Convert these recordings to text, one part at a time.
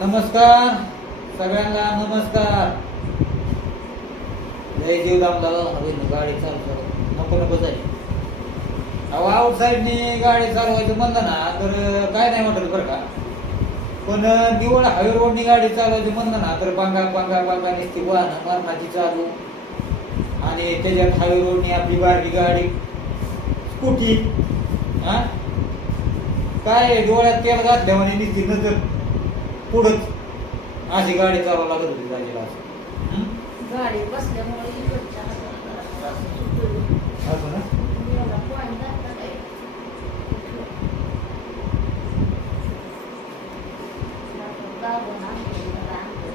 नमस्कार. सगळ्यांना नमस्कार. जय जीवदाम दादा हवे गाडी चालू चालू नको नको जाईल अहो आउटसाईडनी गाडी चालवायचं म्हणलं ना तर काय नाही वाटत बरं का? पण निवड हायवे रोडनी गाडी चालवायची म्हणलं ना तर बांगा बांगा बांगा निसती वाहन वाहनाची चालू. आणि त्याच्यात हायवे रोडनी आपली बारकी गाडी. स्कूटी. हा? काय डोळ्यात तेल घातल्या म्हणे निसती नजर. पुढंच अशी गाडी चालवा लागत होती जायला असं? गाडी बसल्यामुळे इकडच्या हाताला. असं ना एवढा point जाता काय? दाबून आणलं, जरा आणलं.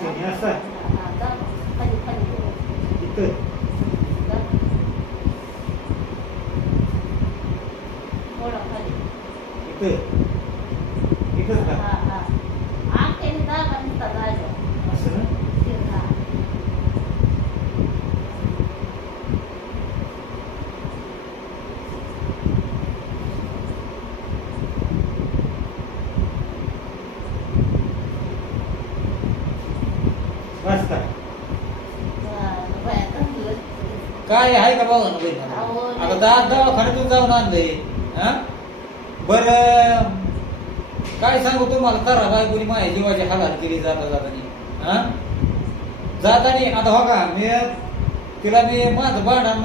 त्याने असं? हा, दाबून. खाली खाली करून. इथं दाबून. थोडं खाली. इथं इथंच हा, का हा. आणखीन दाबा नुसता जायचं. असं ना हा. बस का हा, बाया चांगलं. काय आहे का अहो, आता दात दवाखान्यातून जाऊन आणलंय हा? बर. काय सांगू तुम्हाला? करा बाय कोणी माझ्या जीवाची हालात केली जाता जातानी. हा? जातानी आता हो का मी तिला मी माझं भांडण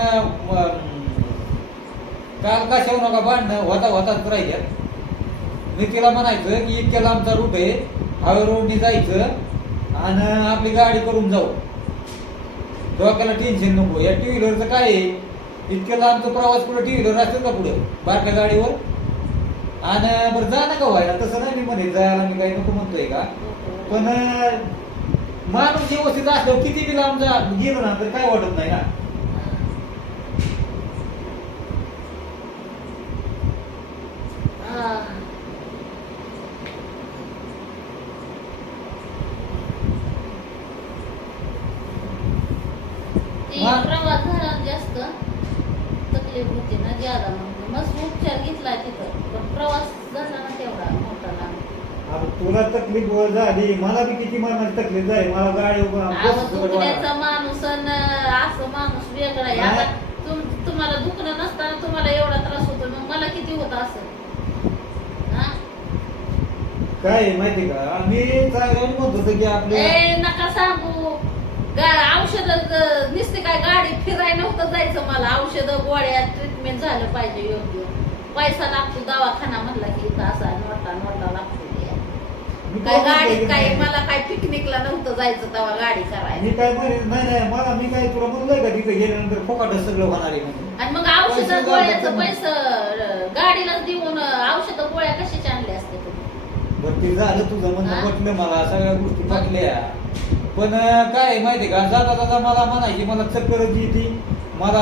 काल कशावर नका भांडणं होता होताच राहिल्यात मी तिला म्हणायचं की इतक्या लांबचा रूट आहे हायवे रोडनी जायचं आणि आपली गाडी करून जाऊ. डोक्याला टेन्शन नको. या टू व्हीलरचं काय आहे? इतक्या लांबचा प्रवास पुढे टू व्हीलर असेल का पुढे बारक्या गाडीवर? आणि बरं जा नका व्हायला. तसं नाही मी म्हणे जायला मी काही नको म्हणतोय का? पण माणूस व्यवस्थित असल्यावर किती बी लांब जा गेलो ना तर काय वाटत नाही ना? हा. ती मा- प्रवास झाला जास्त तकलीफ होती ना ज्यादा मग मस्त उपचार घेतला तिथं पण प्रवास झाला ना तेवढा मोठा लांब आता तुला झाली. मला बी किती तकलीफ झाली. मला गाडी दुखण्याचा. माणूस अन असं माणूस वेगळा आहे. नाही. आता तुम- तुम्हाला दुखणं नसताना तुम्हाला एवढा त्रास होतो मग मला किती होत असं हा? काय आहे माहिती का? मी चांगलं म्हणत होतो की आपले ए नका सांगू. औषध नुसते काय गाडी फिरायला नव्हतं जायचं मला. औषध गोळ्या ट्रीटमेंट झालं पाहिजे योग्य. पैसा लागतो दवाखाना म्हणला की इथं असा नोटा नोटा लागतो. काय काय गाडी म्हणतोय काय मला काय पिकनिकला नव्हतं जायचं तेव्हा गाडी करायला. मी काय म्हणेन नाही नाही मला मी काय तुला म्हणलंय का तिथे गेल्यानंतर फुकाट सगळं होणार आहे म्हणून? आणि मग औषध पैसे गोळ्याचं. पैसे गाडीलाच देऊन औषध गोळ्या कशाचे आणले असते तुम्ही? बरं ते झालं तुझं हा? म्हणणं पटलं मला सगळ्या गोष्टी पटल्या. पण अं, काय आहे माहिती का? जाता जाता मला म्हणायची मला चक्कर जी ती मला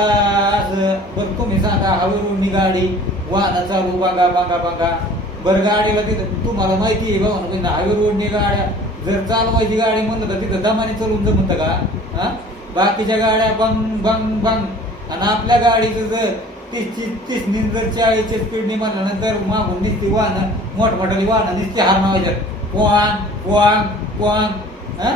असं बरं तुम्ही सांगा हवेरून गाडी वाहनं चालू बांगा बांगा बांगा. बरं गाडीला तिथं तुम्हाला माहिती आहे बाबा ना हायवे रोडने गाड्या. जर चालवायची गाडी म्हणलं तर तिथं दमाने चालून जमतं का? हा? बाकीच्या गाड्या बंग बंग बंग. आणि आपल्या गाडीचं जर तीसची तीसनी जर चाळीसच्या स्पीडनी म्हणल्यानंतर मागून निसते वाहनं मोठमोठाली वाहनं निसते हार मावायच्यात पोहान पोहान पोहान हा?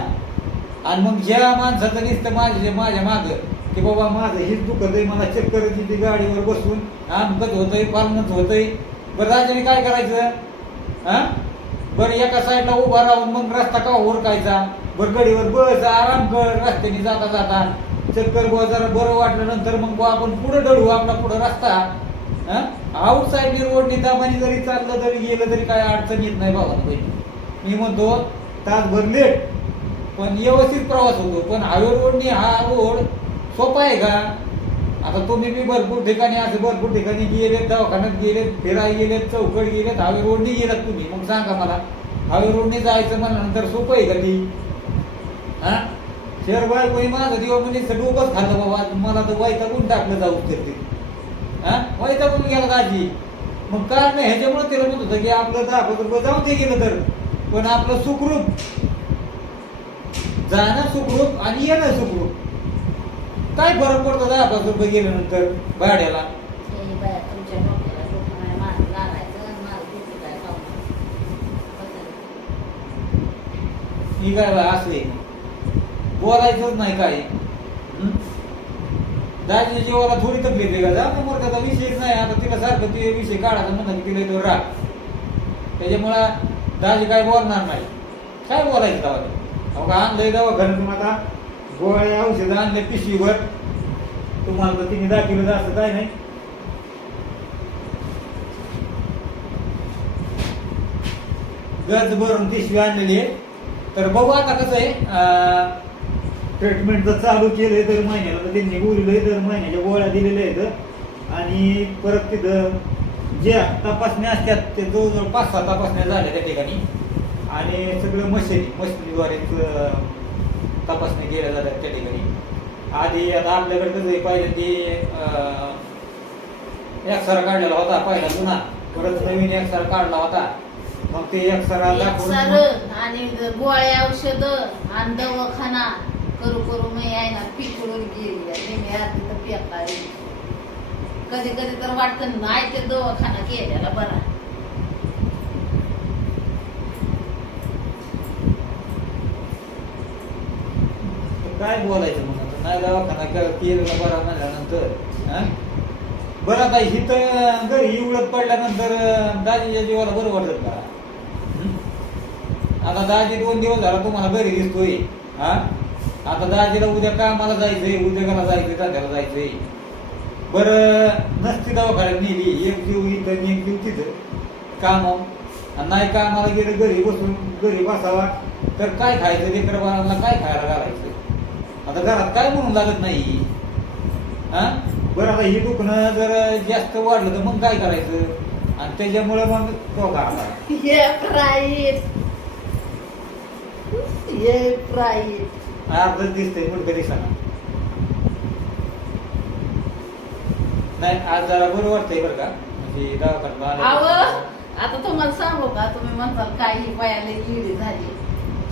आणि मग ज्या माणसाचं नुसतं माझ्या माझ्या मागं. की बाबा माझं हेच दुखत आहे मला चक्कर येते ती गाडीवर बसून. आमकत होतंय पालनच होतंय. बरं राजाने काय करायचं? हा? बरं एका साईडला उभा राहून मग रस्ता का ओरकायचा बरं गडीवर बस आराम कर रस्त्याने जाता जाता. चक्कर बुवा जरा बरं वाटलं नंतर मग बुवा आपण पुढे डळू आपला पुढे रस्ता. आउट साईड रोडनी दाबानी जरी चाललं तरी गेलं तरी काय अडचण येत नाही बाबा मी म्हणतो तासभर लेट पण व्यवस्थित प्रवास होतो. पण हायवे रोडनी हा रोड सोपा आहे का? आता तुम्ही बी भरपूर ठिकाणी असं भरपूर ठिकाणी गेलेत दवाखान्यात गेलेत फिरायला गेलेत चौकड गेलेत हवे रोडनी गेलात तुम्ही. मग सांगा मला हवे रोडनी जायचं म्हणल्यानंतर सोपं आहे का ती? हा? शहर बाय कोणी माझं दिवा म्हणजे डोकंच खाल्लं बाबा. मला तर वैतागून टाकलं जाऊ तर ते. हा? वैतागून गेला काजी मग काय नाही ह्याच्यामुळे तिला म्हणत होतं की आपलं दहा रुपये जाऊन ते गेलं तर. पण आपलं सुखरूप. जाणं सुखरूप आणि येणं सुखरूप. काय फरक पडतो दहा पाच रुपये गेल्यानंतर भाड्याला? हे बाया तुमच्या डोक्याला डोकं नाही माझं लागायचं आणि माझं डोकं काय खाऊ मी काय बा असले? बोलायचंच नाही काय हं? दाजीच्या जीवाला थोडी तकलीफ आहे का? जा मग त्याचा विषयच नाही. आता तिला सारखं ते विषय काढायचा म्हणलं की तिला तो राग. त्याच्यामुळं दाजी काय बोलणार नाही. काय बोलायचं दवा अहो का आणलंय दवाखान्यातून आता? गोळ्या औषधं आणले पिशवीवर तुम्हाला तर तिने दाखवलं असं काय नाही. गज भरून पिशवी आणलेली आहे. तर बघू आता कसं आहे ट्रीटमेंट जर चालू केलं दर महिन्याला तर त्यांनी बोललंय दर महिन्याच्या गोळ्या दिलेल्या आहेत. आणि परत तिथं ज्या तपासण्या असतात ते जवळजवळ पाच सहा तपासण्या झाल्या त्या ठिकाणी. आणि सगळं मशिनी मशिनीद्वारेच अं, तपासण्या केल्या जातात त्या ठिकाणी. आधी आता आपल्याकडे कसं आहे, पाहिजे ते एक्सरा काढलेला होता पहिला जुना. परत नवीन एक्सरा काढला होता. मग ते एक्सरा दाखवून सारं आणि गोळ्या औषध आणि दवाखाना करू करू मी आहे ना पिकडून गेली. मी आधी तर पेपा कधी कधी तर वाटतं नाही ते दवाखाना केलेला बरा. काय बोलायचं मग आता? नाही दवाखाना कर- केलेला बरा म्हणल्यानंतर हा? बरं आता इथं घरी उडत पडल्यानंतर दाजीच्या जीवाला बरं वाटत का? हं? आता दाजी दोन दिवस झाला तुम्हाला घरी दिसतोय हा? आता दाजीला उद्या कामाला जायचंय उद्योगाला जायचंय धंद्याला जायचंय. बरं नसती दवाखान्यात नेली एक जीव इथं आणि एक जीव तिथं. काम. आणि नाही कामाला गेलं घरी बसून घरी बसावा. तर काय खायचं लेकर बाळांना? काय खायला घालायचं? आता घरात काय म्हणून लागत नाही? हा? बरं आता हे दुखणं जर जास्त वाढलं तर मग काय करायचं? आणि त्याच्यामुळे मग तो आला? हे प्राईट हे प्राईट अर्धच दिसतंय मुलगा दिसताना नाही आज जरा बरं वाटतंय बरं का? म्हणजे दवाखान्यात. आता तुम्हाला सांगू का? तुम्ही म्हणताल काही वयाला इडी झाली.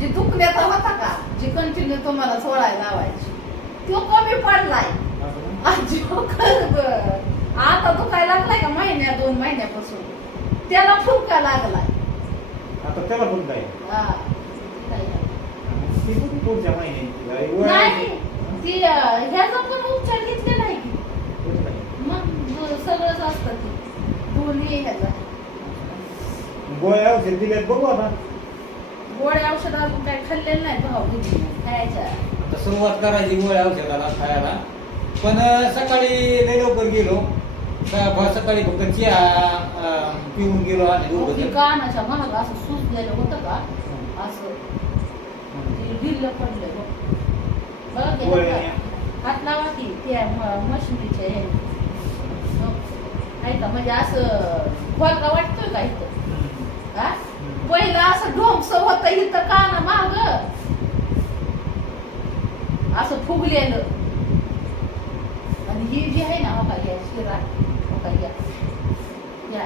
जी दुखण्याचा होता का जी कंटिन्यू तुम्हाला सोडायला लावायची तो कमी पडलाय. आता दुखायला लागलाय का महिन्या दोन महिन्यापासून? त्याला फुलका लागलाय. आता त्याला काय. ती वय- नाही ती ह्याचा पण उपचार घेतले नाही की. काय? मग सगळंच असतं ते. दोन्ही ह्याचा. गोळ्या औषध दिल्यात बघू आता. गोळ्या औषध अजून काय खाल्लेलं नाही भाऊ. बुद्धी आता सुरुवात करायची गोळ्या औषधाला खायला. पण अं, सकाळी लय लवकर गेलो. स- सकाळी फक्त चहा अं, पिऊन गेलो आणि दोघं ती जण. कानाच्या महाग असं सुजलेलं होतं का? असं. ते ढिल्लं पडलं बघ. बघा की गोळ्या हात- हात लावा की त्या म- मशिनीच्या हे. हो. नाही का? म्हणजे असं खोलका वाटतोय का इथं? हा? पहिलं असं ढोमस होतं इथं काना माग. असं फुगलेलं. आणि ही जी आहे ना हो या शिरा हो का या. या.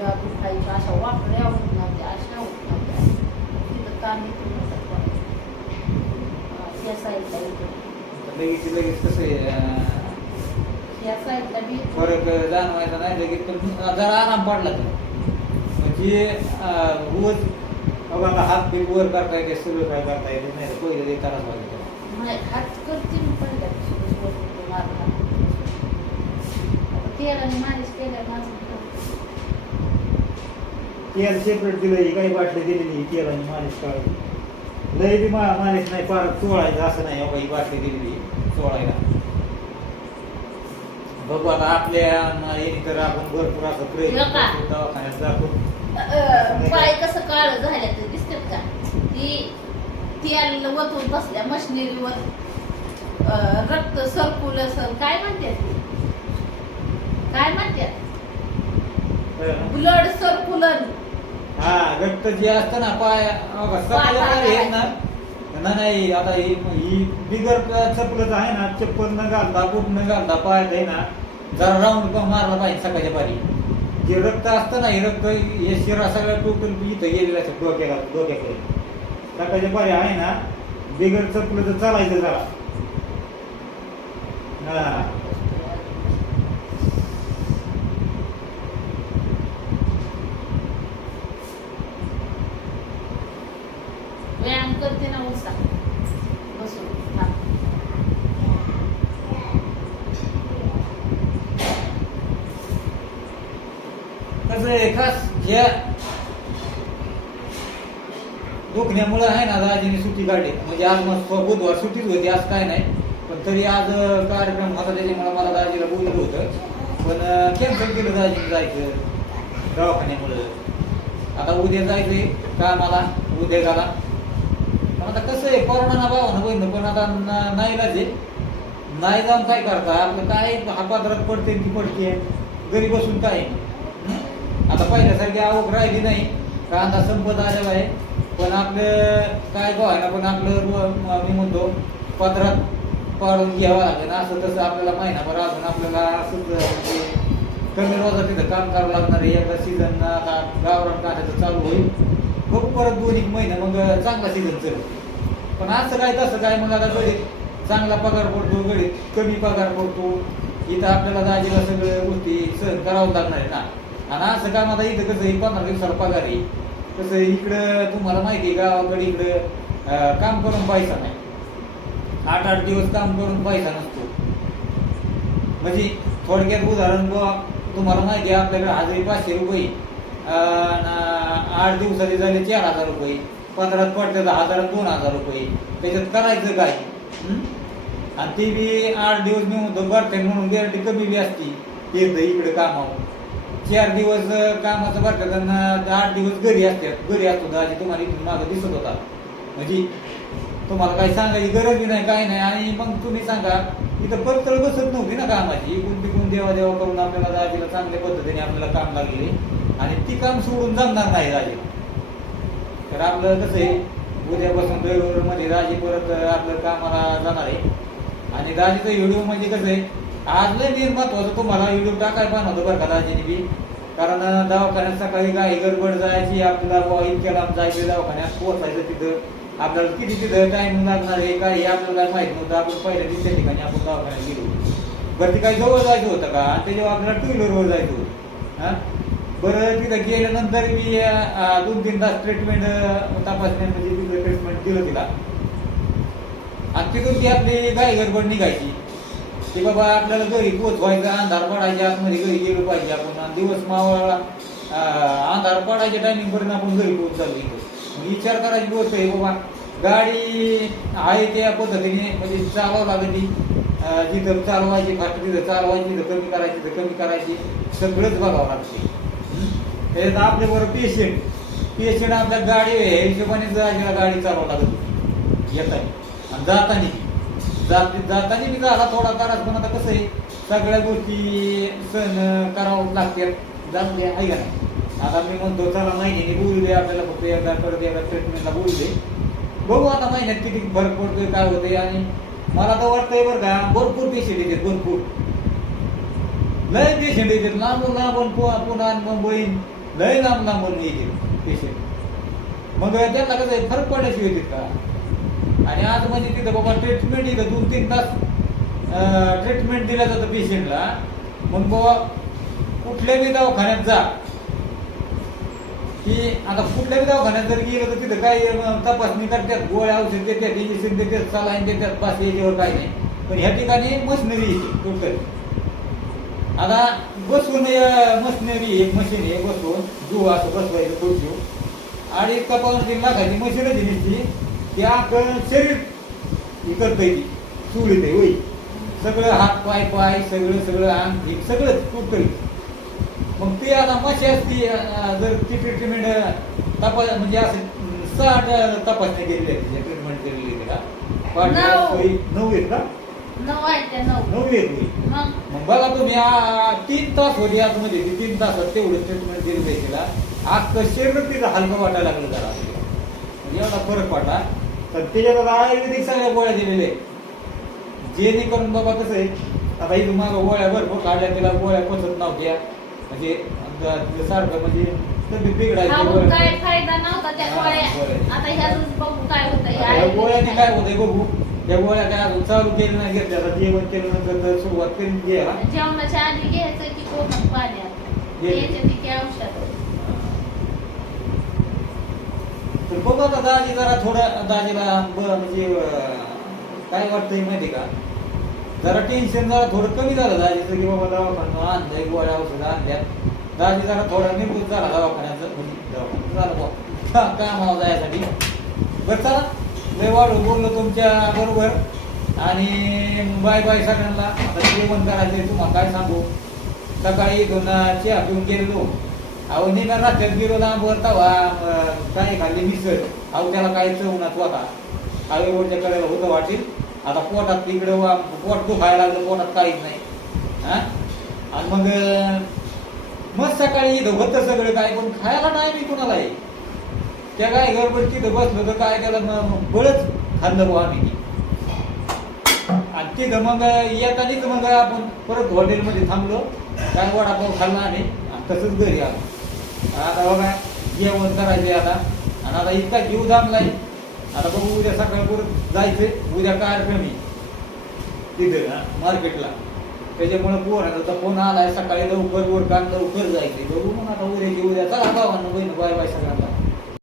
या दुखायच्या अशा वाकड्या होत नव्हत्या अशा होत नव्हत्या तिथं कान इथून होतात या साईडला इथं. लगेच लगेच कसं अं, या साईडला बी फरक जाणवायचा नाही लगेच पण जरा आराम पडला तर म्हणजे रोज बाबा हात बीत वर करता येते सगळं काय करता येते नाही पहिले ते त्रास व्हायचा हात करते मी तेल सेपरेट दिलं ही काही बाटली दिलेली तेलाने मालिश करायची लय बी मालिश नाही फार चोळायचं असं नाही हो ही बाटली दिलेली चोळायला. बघू आता आपल्या येणे तर आपण भरपूर असं प्रयत्न हो दवाखान्यात जातो. पाय कसं काळ झाल्या ते दिसतात का ती तेल वतून बसल्या मशिनरीवर रक्त काय म्हणतात ते? काय म्हणतात कळलं ना? ब्लड सर्क्युलर हा रक्त जे असतं ना पाय पाय पाय पाय. ना ना नाही आता ही बिगर चपलच आहे ना चप्पल न घालता बूट न घालता पायात आहे ना जरा राऊंड पण मारला पाहिजे सकाळच्या पारी जे रक्त असतं ना हे रक्त हे शिरा सगळ्या टोटल इथं गेलेलं असतं डोक्याला डोक्याकडे. सकाळच्या पर्याय आहे ना बिगर चपलं तर चालायचं जरा. हा व्यायाम करते ना उसा बसून हा. कसं आहे खास या दुखण्यामुळं आहे ना राजाने सुट्टी काढली. म्हणजे आज मग बुधवार सुट्टीच होती आज काय नाही. पण तरी आज कार्यक्रम होता त्याच्यामुळे मला दाजीला बोललं होतं. पण कॅन्सल केलं दाजीने जायचं दवाखान्यामुळं. आता उद्या जायचंय कामाला उद्या गाला पण आता कसं आहे कोरोना भावानं बहिण पण आता नाही लाजे नाही जाऊन काय करता? आपलं काय हापादरात पडते ती पडते घरी बसून काय आता पहिल्यासारखी आवक राहिली नाही. कांदा संपत आलेला आहे. पण आपलं काय ना पण आपलं मी म्हणतो पदरात पाडून घ्यावं लागेल. असं तसं आपल्याला महिनाभर अजून आपल्याला असंच म्हणजे कमी रोजात तिथं काम करावं लागणार आहे. एकदा सीझन आता गावरान कांद्याचं चालू होईल. मग परत दोन एक महिना मग चांगला सीझन चल पण असं काय तसं काय मग आता गडीत चांगला पगार पडतो गडीत कमी पगार पडतो. इथं आपल्याला दाजीला सगळं गोष्टी सहन करावं लागणार आहे ना. आणि असं काम आता इथं कसं आहे पंधरा दिवसाला पगार आहे. कसं इकडं तुम्हाला माहिती आहे गावाकडे इकडं काम करून पैसा नाही. आठ आठ दिवस काम करून पैसा नसतो. म्हणजे थोडक्यात उदाहरण बुवा तुम्हाला माहिती आहे आपल्याकडे हजारी पाचशे रुपये आठ दिवसाचे झाले चार हजार रुपये. पंधरात पडते तर हजारात दोन हजार रुपये. त्याच्यात करायचं काय? आणि ते बी आठ दिवस मी म्हणतो भरते म्हणून गॅरंटी कमी बी असती. येतं इकडे कामावर. चार दिवस कामाचं कामाचं भरतात त्यांना आठ दिवस घरी असतात. घरी असतो दाजी तुम्हाला इथून मागं दिसत होता. म्हणजे तुम्हाला काही सांगायची गरज नाही काय नाही. आणि मग तुम्ही सांगा इथं परतळ बसत नव्हती ना कामाची. इकडून तिकून देवा देवा करून आपल्याला दाजीला चांगल्या पद्धतीने आपल्याला काम लागले. आणि ती काम सोडून जमणार नाही दाजीला. तर आपलं कसं आहे उद्यापासून मध्ये दाजी परत आपलं कामाला जाणार आहे. आणि दाजीचं व्हिडिओ म्हणजे कसं आहे आज लय मी महत्वाचं तुम्हाला युट्यूब टाकाय पण होतं बरं का दाजीने बी. कारण दवाखान्यात सकाळी काही गडबड जायची आपल्याला बुवा इतक्या लांब जायचं दवाखान्यात पोहोचायचं तिथं. आपल्याला किती तिथं टाइम लागणार आहे काय हे आपल्याला माहीत माहीत नव्हतं. आपण पहिल्या तिसऱ्या ठिकाणी आपण दवाखान्यात गेलो. बरं ते काही जवळ जायचं होतं का? आणि त्याच्यावर आपल्याला टू व्हीलरवर जायचं होतं. हा? बरं तिथं गेल्यानंतर मी दोन तीन तास ट्रीटमेंट तपासण्या म्हणजे तिथं ट्रीटमेंट दिलं तिला. आणि तिथून ती आपली गाय गडबड निघायची. की बाबा आपल्याला घरी पोचवायचं अंधार पडायच्या आतमध्ये घरी गेलो पाहिजे आपण. आणि दिवस मावळा अंधार पडायच्या टायमिंग पर्यंत आपण घरी पोहोच चालू विचार करायची गोष्ट आहे बाबा गाडी आहे त्या पद्धतीने म्हणजे चालवावं लागते ती. जिथं चालवायची फास्ट तिथं चालवायची तिथं कमी करायची तिथं कमी करायची. सगळंच बघावं लागते. हं? त्याच्यात आपल्याबरोबर पेशंट पेशंट आपल्या गाडी हिशोबाने जायला गाडी चालवावं लागत होती येताना. आणि जाताना. जात जाताना मी झाला थोडा त्रास पण आता कसं आहे सगळ्या गोष्टी सण करावं लागतात जाऊ आहे का नाही? आता मी म्हणतो चला महिन्याने बोलू दे आपल्याला फक्त एकदा परत एकदा ट्रीटमेंटला बोलू दे. बघू आता महिन्यात किती फरक पडतोय काय होतंय आणि मला तर वाटतंय बरं का भरपूर पेशंट येतात भरपूर. लय पेशंट येतात लांबून लांबून पुन्हा पुन्हा आणि मुंबई लय लांब लांबून येतात पेशंट मग त्यांना कसं आहे, फरक पडल्याशिवाय येतात का? आणि आज म्हणजे तिथं बाबा ट्रीटमेंट इथं दोन तीन तास ट्रीटमेंट दिल्या जातं पेशंटला मग बाबा कुठल्या बी दवाखान्यात जा. की आता कुठल्या बी दवाखान्यात जर गेलं तर तिथं काही तपासणी करतात गोळ्या औषध देतात इंजेक्शन देतात सलाईन देतात पास याच्यावर काय नाही. पण ह्या ठिकाणी मशिनरी येते टोटल. आता बसून मशिनरी एक मशीन आहे बसून जू असं बसवायचं खुर्ची आणि तपासून तीन लाखाची मशीनच आहे ते आपलं शरीर हे करतंय ती सुळीत आहे होई सगळं हात पाय पाय सगळं सगळं अंग हे सगळं टोटल मग ते आता मशी असती जर ती ट्रीटमेंट तपास म्हणजे असं अं, तपासण्या केलेल्या आहेत तिच्या ट्रीटमेंट केलेली आहे तिला नऊ. आहेत का? नऊ आहे त्या नऊ. नऊ आहेत होई मग? बघा तुम्ही तीन तास होती आतमध्ये ती तीन तासात तेवढं ट्रीटमेंट दिली आहे तिला. अख्खं शरीर तिथं हलकं वाटायला लागलं जरा. म्हणजे एवढा फरक वाटा. तर त्याच्यात आता आयुर्वेदिक सगळ्या गोळ्या दिलेल्या आहेत. जेणेकरून बाबा कसं आहे आता इथून मागं गोळ्या भरपूर काढल्या तिला गोळ्या पचत नव्हत्या. म्हणजे सारखं म्हणजे तब्येत खाऊन. काय फायदा नव्हता त्या गोळ्या. आता बघू काय होतं आता या गोळ्याने काय होतंय बघू. या गोळ्या काय अजून चालू केली नाही घेतल्या. आता जेवण केल्यानंतर तर सुरुवात करून घ्यायला जेवणाच्या आधी घ्यायचं की कोमट पाण्यात. घे. घ्यायचे ती औषध तर बघू आता दाजी जरा थोडं दाजीला बरं म्हणजे काय वाटतंय माहिती का? जरा टेन्शन जरा थोडं कमी झालं दाजीचं की बाबा दवाखाना आणलंय गोळ्या औषध आणल्यात. दाजी जरा थोडा निघून झाला दवाखान्याचं म्हणजे दवाखान्यात झालं बुवा. का कामावर जायसाठी. बरं चला. लय वाढू बोललो तुमच्या बरोबर. आणि बाय बाय सगळ्यांना. आता जेवण करायचं तुम्हाला काय सांगू? सकाळी दोन चहा पिऊन गेलो अहो निघा रात्यात गेलो लांबवर तवा अं, काय खाल्ली मिसळ. अहो त्याला काय चवनात होता हायवेवरच्या कडेला होतं वाटेल. आता पोटात तिकडं वा- पोट दुखायला लागलं पोटात काहीच नाही. हा? आणि मग मग सकाळी इथं होतं सगळं काय पण खायला नाही मी कुणालाही. त्या काय गडबड तिथं बसलो तर काय त्याला बळच खाल्लं बुवा आम्ही. आणि तिथं मग येतानीच मग आपण परत हॉटेलमध्ये थांबलो. काय वडापाव खाल्ला आणि आणि तसंच घरी आलो. आता बघा जेवण करायचंय आता. आणि आता इतका जीव दामलाय आता बघू उद्या सकाळी जायचं जायचंय. उद्या कार्यक्रम आहे. तिथं मार्केटला. त्याच्यामुळे पोराचा फोन आलाय. सकाळी लवकर वर काम लवकर जायचंय. बघू मग आता उद्या उद्या. चला भावांना बहीण बाय बाय सगळ्यांना.